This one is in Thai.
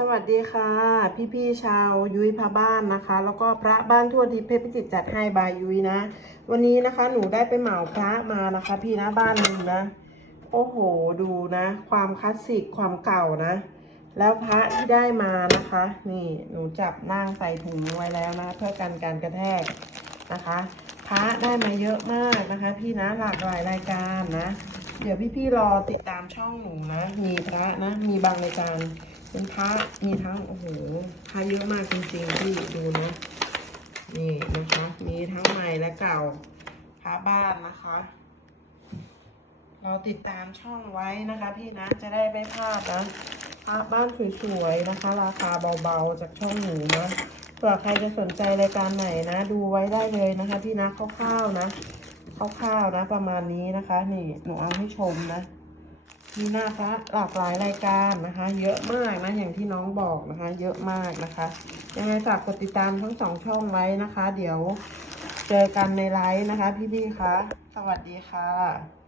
สวัสดีค่ะ พี่ๆชาวยุ้ยพาบ้านนะคะ แล้วก็พระบ้านทั่วทิพย์เพชรพิจิตจัดให้บายยุ้ยนะ วันนี้นะคะหนูได้ไปเหมาพระมานะคะ พี่นะบ้านหนึ่งนะโอ้โหดูนะ ความคลาสสิกความเก่านะ แล้วพระที่ได้มานะคะ นี่หนูจับนั่งใส่ถุงไว้แล้วนะเพื่อกันการกระแทกนะคะ พระได้มาเยอะมากนะคะ พี่นะหลากหลายรายการนะ เดี๋ยวพี่ๆรอติดตามช่องหนูนะมีพระนะมีบางรายการ เป็นพระมีทั้งโอ้โหพระเยอะมากจริงๆพี่ดูนะนี่นะคะ มีทั้งใหม่และเก่าพระบ้านนะคะ เราติดตามช่องไว้นะคะ พี่นะจะได้ไม่พลาดนะพระบ้านสวยๆนะคะ ราคาเบาๆจากช่องหนูนะเผื่อใครจะสนใจรายการไหนนะ ดูไว้ได้เลยนะคะ พี่นะคร่าวๆนะคร่าวๆนะ ประมาณนี้นะคะ นี่หนูเอาให้ชมนะ มีหน้าพระหลากหลายรายการนะคะ เยอะมากนะอย่างที่น้องบอกนะคะ เยอะมากนะคะยังไงฝากกดติดตามทั้งสองช่องไว้นะคะ เดี๋ยวเจอกันในไลฟ์นะคะ พี่ๆคะสวัสดีค่ะ